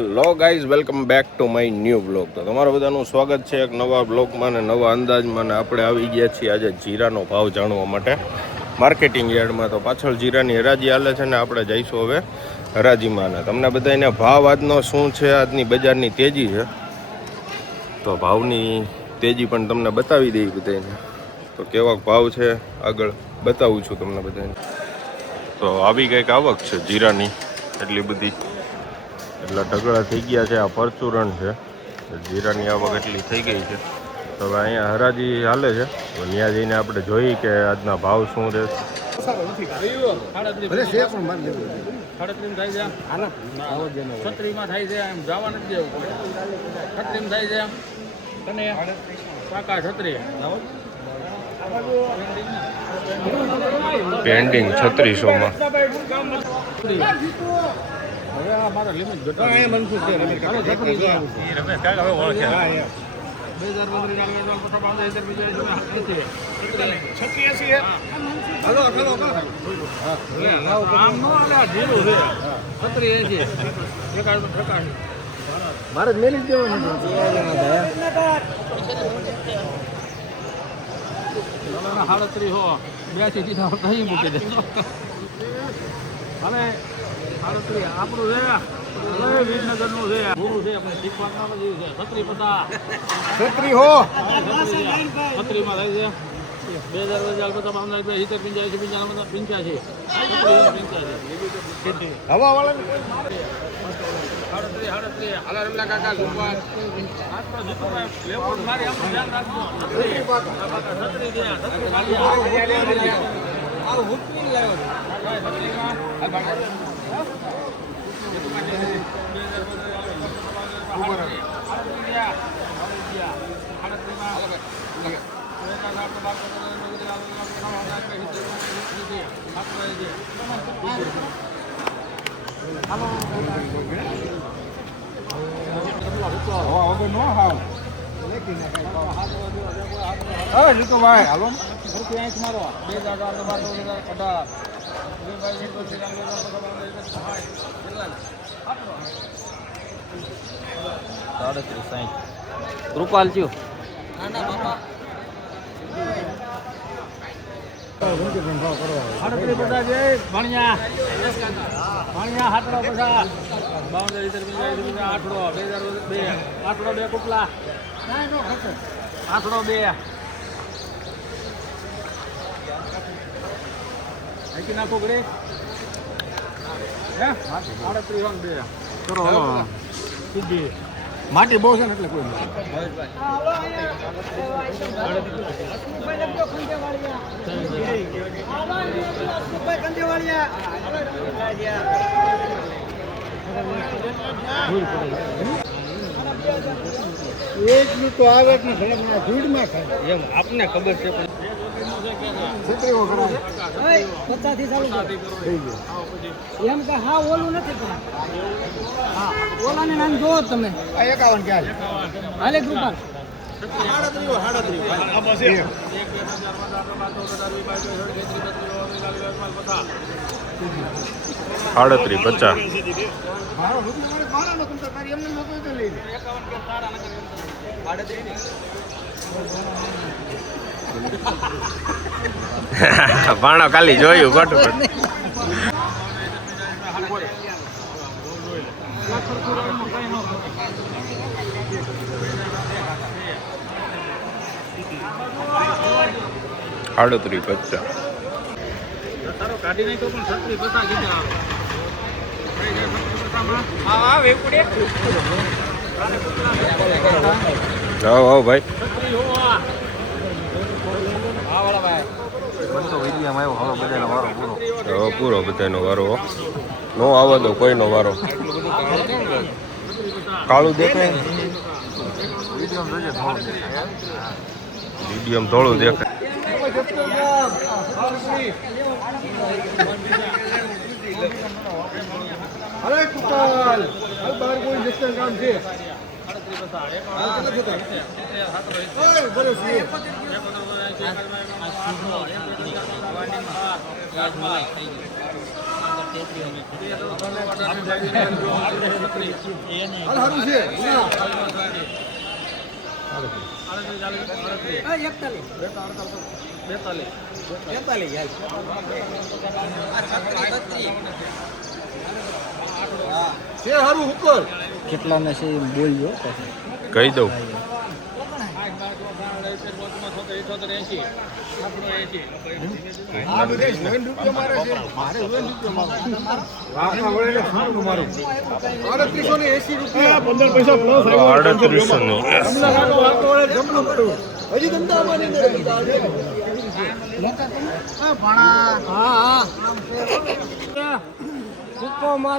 Hello guys, welcome back to my new blog. તો તમારું બધાનું સ્વાગત છે એક નવા બ્લોગમાં ને નવા અંદાજમાં. ને આપણે આવી ગયા છીએ આજે જીરાનો ભાવ જાણવા માટે માર્કેટિંગ યાર્ડમાં. તો પાછળ જીરાની હરાજી હાલે છે ને આપણે જઈશું હવે હરાજીમાં. ને તમને બધાને ભાવ આજનો શું છે, આજની બજારની તેજી છે તો ભાવની તેજી પણ તમને બતાવી દઈ બધાને. તો કેવા ભાવ છે આગળ બતાવું છું તમને બધાને. તો આવી કંઈક આવક છે જીરાની, એટલી બધી, એટલા ઢગલા થઈ ગયા છે. આ પરચુરણ છે, જીરાની આવક એટલી થઈ ગઈ છે. તો હવે અહીંયા હરાજી હાલે છે, તો ત્યાં જઈને આપણે જોઈએ કે આજના ભાવ શું રહેશે. પેન્ડિંગ 3600માં. મારે મેલી દેવાનું હાડત્રી હો 82 થઈ મૂકી દે. હવે હાડત્રી આપણું છે, વિજનગરનું છે, પૂરું છે, આપણે શીખવાનું નથી છે. 36 હો 36 માં થાય છે. 2000 બધા 85 હવા વાળા ભાઈ હાલો મારો 2018 રૂપાલ થયું. નાખો ઘરે માટી બહુ છે ને એટલે કોઈ એટલું તો આવે જ ને ભીડમાં ખાય એમ આપને ખબર છે. 50 થી ચાલુ એમ કે હા ઓલું નથી. હા ઓલાને નામ જોવો તમે 51 ક્યાં હાલે ગ્રુપર 50 ભાણો ખાલી જોયું ખોટું. આડત્રીસ 50 આવો ભાઈ. પૂરો બધાનો વારો નો આવે તો કોઈનો વારો. કાળું દેખાય, મીડિયમ ધોળું દેખાય. કેટલા ને છે એમ બોલજો કહી દઉં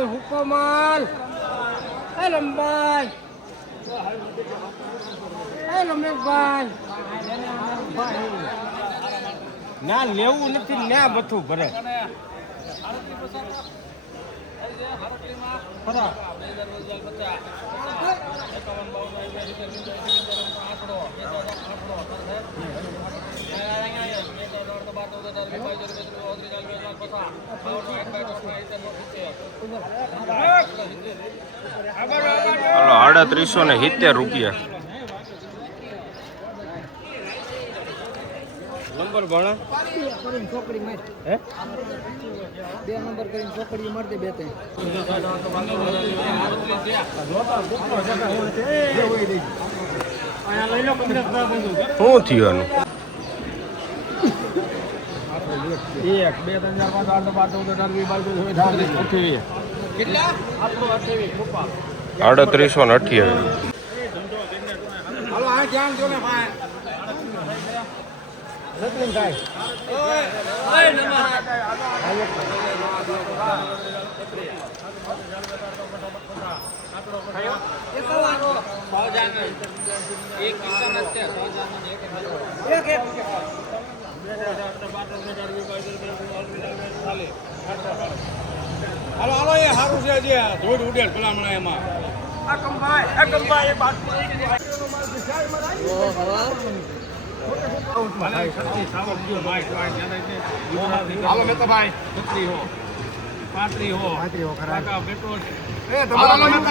હુકો માલ એ લંબાઈ એ લંબેશભાઈ ના લેવું નથી ના બધું ભરે હાલો 3870 રૂપિયા નંબર ભણા કરીને ચોકડી માર હે 2 નંબર કરીને ચોકડી માર દે બે ત્રણ શું થયું આનું 1 2 3 4 5 8 9 10 12 13 14 કેટલા આપણો 28 કૃપા 3828 હાલો આ ધ્યાન જો ને ભાઈ રતન ભાઈ ઓય નમસ્કાર હાલો હાલો એ સારું છે જે ધોડ ઉડેલ પેલા હમણાં એમાં એ બાત હાલો મેં તો ભાઈ 36 હો 35 હો 35 હો કાકા પેટ્રોલ એ તમારો મેં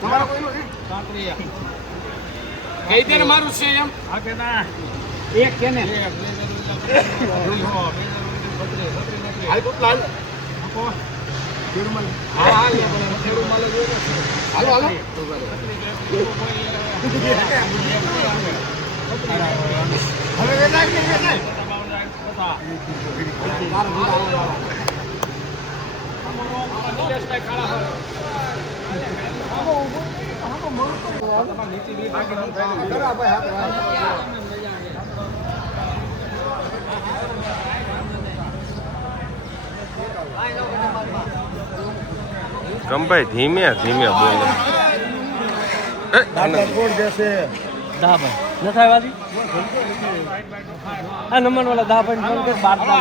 તમારો કોઈનો છે 35 કઈ દે ને મારું છે એમ હા કે ના એક કે ને હાલ લાલ આપો ખેડૂમાલ હા હા લે ખેડૂમાલ જોઈએ ને હાલો હાલો હવે વેલા કે વેલા કંભાઈ ધીમે ધીમે બોલો દા ભાઈ ન થાય વાલી આ નંબર વાળા 10 પોઈન્ટ ફોન કર 12